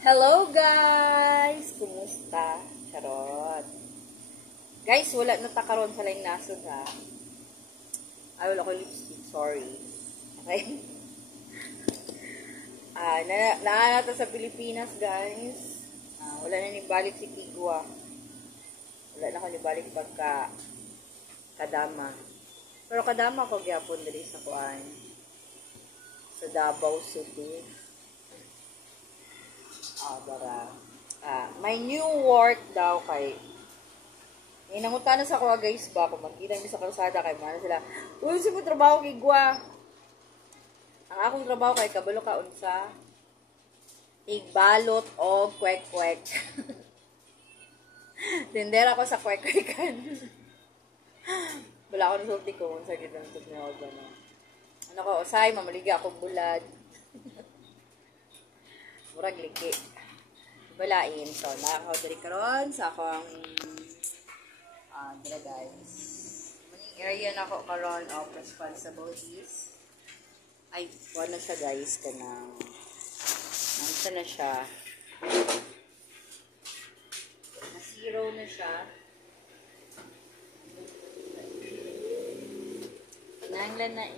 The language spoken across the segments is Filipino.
Hello guys! Kumusta? Charot. Guys, wala na takaron sa laing nasod ha. Ay, wala ko lipstick. Sorry. Okay? Naanata sa Pilipinas guys. Wala na ni balik si Tigwa. Wala na ko ni balik pagka kadama. Pero kadama ko gyapon diri sa kuan. Sa Davao City. May new work daw kay nangutan na sa kuha guys ba kung magkita niyo sa kalsada kay mana sila uy mo trabaho kay Gwa ang akong trabaho kay kabalo ka unsa igbalot o kwek-kwek tindera ko sa kwek-kwekan wala ako nasulti ko unsa gid ang tugnaw gano ano ko usay mamaliga akong bulad murag liki balain so nakaka-diri karon sa akong dira guys maning area na ako karon of responsibilities ay wala siya guys kanang nasa na siya na zero na siya nanglan na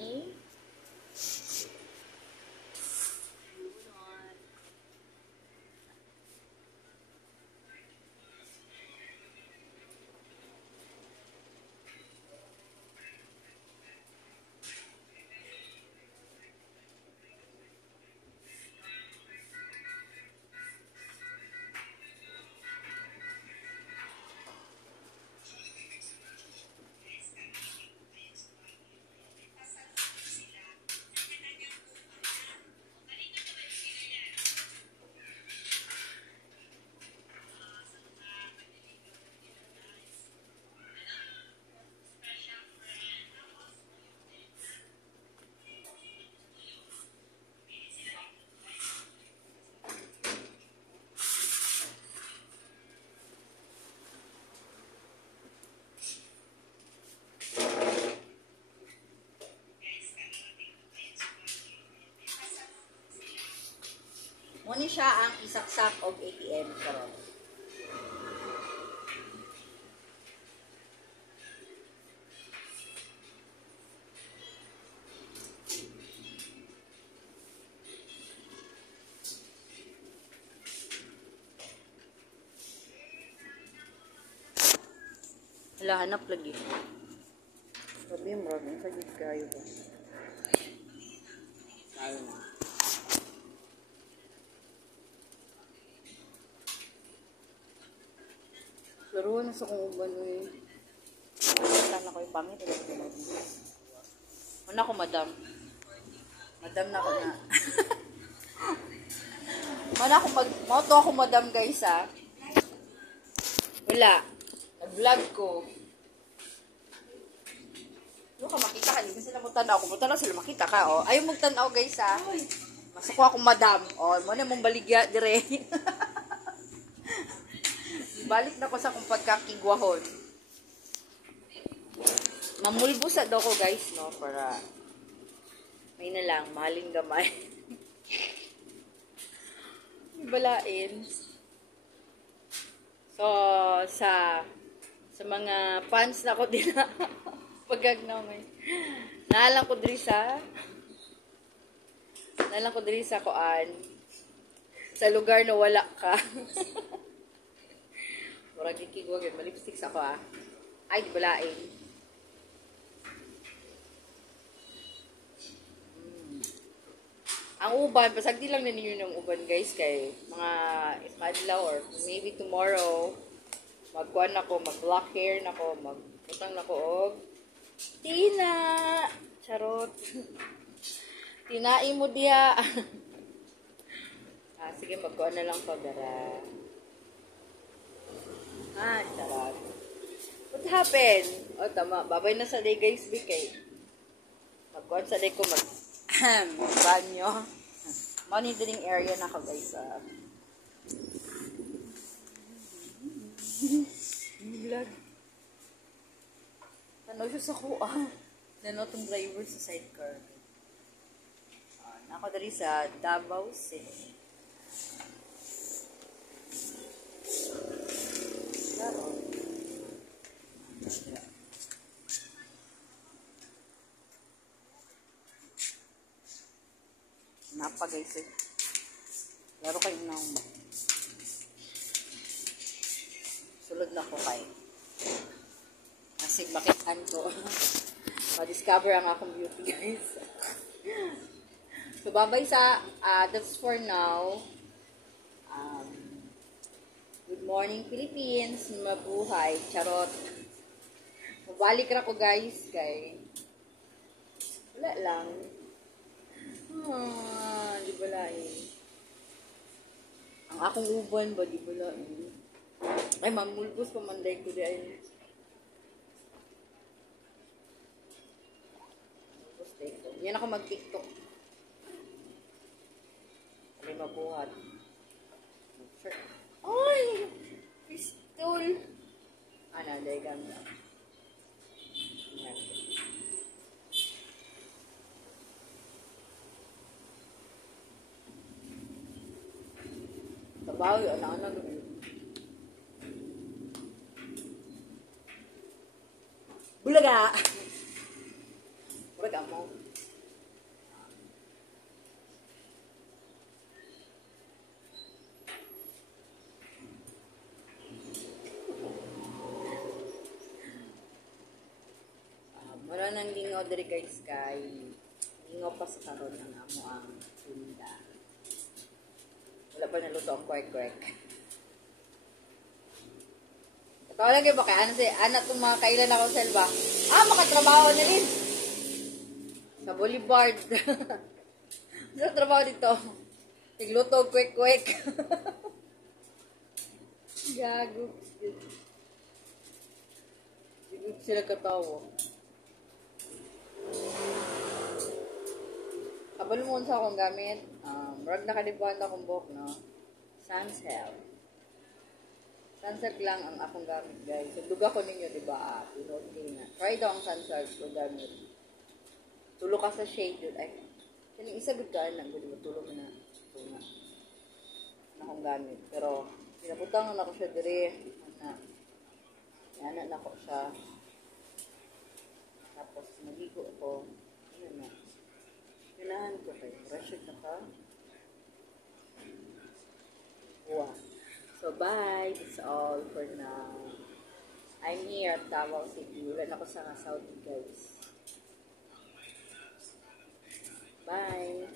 Muni siya ang isaksak og ATM karon. Wala hanap lagi. Sabi mo rin sa gid kayo ba? Tayo na. Laro na sa kong uban eh. Sana ko yung pangit. Una ko madam. Madam na ko na. Mana ako moto ako madam guys ha. Wala. Nag-vlog ko. Ano ka makita ka? Hindi sila magtanaw. Kung magtanaw sila makita ka. Oh. Ayaw magtanaw guys ha. Masuko ako madam. Oh, mo na mong baligya dire. Balik na ko sa kung pagkakigwahon. Mamulbusa daw ko guys, no? Para may na lang, mahaling gamay. Balain. So, sa mga fans na ko din na pagagnaw may. Naalang ko diri sa kuan. Sa lugar na wala ka. Murag gikigwag yun. Malipstick sa ako Ay, di balain. Ang uban, pasagdi lang na ninyo ng uban guys kay mga ismadlaw or maybe tomorrow magkuhan ako, mag-block hair na ko, magputang na ko og Tina! Charot! Tinain mo diya! Sige, magkuhan na lang pagdara. Charot. What happened? O, tama. Babay na sa day, guys. Bikay. Magkuhan sa day ko banyo. Monitoring area na ka, guys. Vlog. Tanaw siya sa kuha. Nanotong driver sa sidecar. Nako dari sa Davao City. pa guys eh. Laro kayo na ba? Sulod na ko kay. Kasi makitaan ko. Ma-discover ang akong beauty guys. So babay sa, that's for now. Good morning Philippines, mabuhay, charot. Mabalik ra ko guys, kay wala lang. Di ba lain? Ang akong uban ba, di ba lain? Ay, mamulbos pamanday ko di ay. Yan ako mag-tiktok. Ay, mabuhat. Ay! Pistol! Ano, dahil ganda. Yan. Tabaw yun, ano. Bulaga! Bulaga mo. Mura nang lingaw dari guys kay lingaw pa sa karon ang amo ang tunda. Wala pa naluto ang kwek-kwek. Ito lang kayo ba kaya ano si anak itong mga kailan ako selva. Makatrabaho na rin. Sa Boulevard. Sa trabaho dito. Tigluto kwek-kwek. Gago. Hindi sila katawa. Kabalo mo sa akong gamit. Marag nakalibuan na akong buhok, no? Sunsilk. Sunsilk lang ang akong gamit, guys. Sugduga ko ninyo, diba? Pero okay na. Try daw ang sunsilk ko gamit. Tulo ka sa shade yun. Ay, kaning isa good ka lang. Tulo mo na. Ito na. Akong gamit. Pero, pinaputangan ako siya dire. Yan na ako siya. Tapos, nagigo ako. Ayan na. Kailangan ko kayo. Rushed na ka. Wow. So, bye. That's all for now. I'm here at Davao City. Wala na ako sa Saudi, guys. Bye.